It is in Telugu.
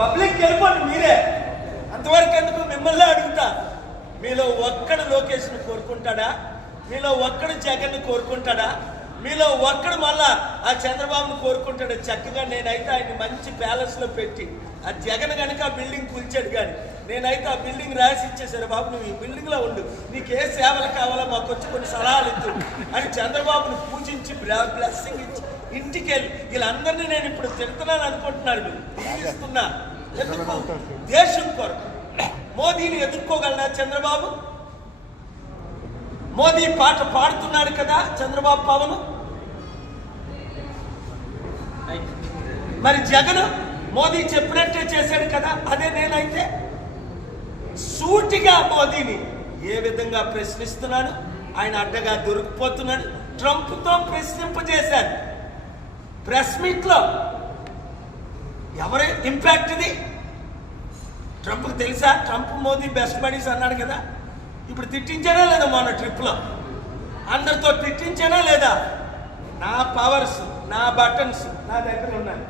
పబ్లిక్ వెళ్ళిపోండి మీరే, అంతవరకు ఎందుకు మిమ్మల్ని అడుగుతా. మీలో ఒక్కడు లోకేష్ని కోరుకుంటాడా? మీలో ఒక్కడు జగన్ కోరుకుంటాడా? మీలో ఒక్కడు మళ్ళా ఆ చంద్రబాబును కోరుకుంటాడు? చక్కగా నేనైతే ఆయన్ని మంచి ప్యాలెస్ లో పెట్టి, ఆ జగన్ కనుక ఆ బిల్డింగ్ కూల్చాడు, కానీ నేనైతే ఆ బిల్డింగ్ రాసి ఇచ్చేసారు, బాబు నువ్వు ఈ బిల్డింగ్ లో ఉండు, నీకు ఏ సేవలు కావాలో మాకు వచ్చి కొన్ని సలహాలు ఇద్దు అని చంద్రబాబును పూజించి బ్లెస్సింగ్ ఇచ్చి ఇంటికి వెళ్ళి వీళ్ళందరినీ నేను ఇప్పుడు తిడుతున్నాను అనుకుంటున్నాడు. దీవిస్తున్నా ఎందుకు? దేశం కొరకు. మోదీని ఎదుర్కోగలనా చంద్రబాబు? మోదీ పాట పాడుతున్నాడు కదా చంద్రబాబు పవన్. మరి జగన్ మోదీ చెప్పినట్టే చేశాడు కదా. అదే నేనైతే సూటిగా మోదీని ఏ విధంగా ప్రశ్నిస్తున్నాను, ఆయన అడ్డగా దొరికిపోతున్నాడు. ట్రంప్తో ప్రశ్నింపజేశాను ప్రెస్ మీట్ లో. ఎవరి ఇంపాక్ట్ ఇది? ట్రంప్కి తెలుసా? ట్రంప్ మోదీ బెస్ట్ బడీస్ అన్నాడు కదా. ఇప్పుడు తిట్టించానా లేదా? మొన్న ట్రిప్లో అందరితో తిట్టించానా లేదా? నా పవర్స్, నా బటన్స్ నా దగ్గర ఉన్నాయి.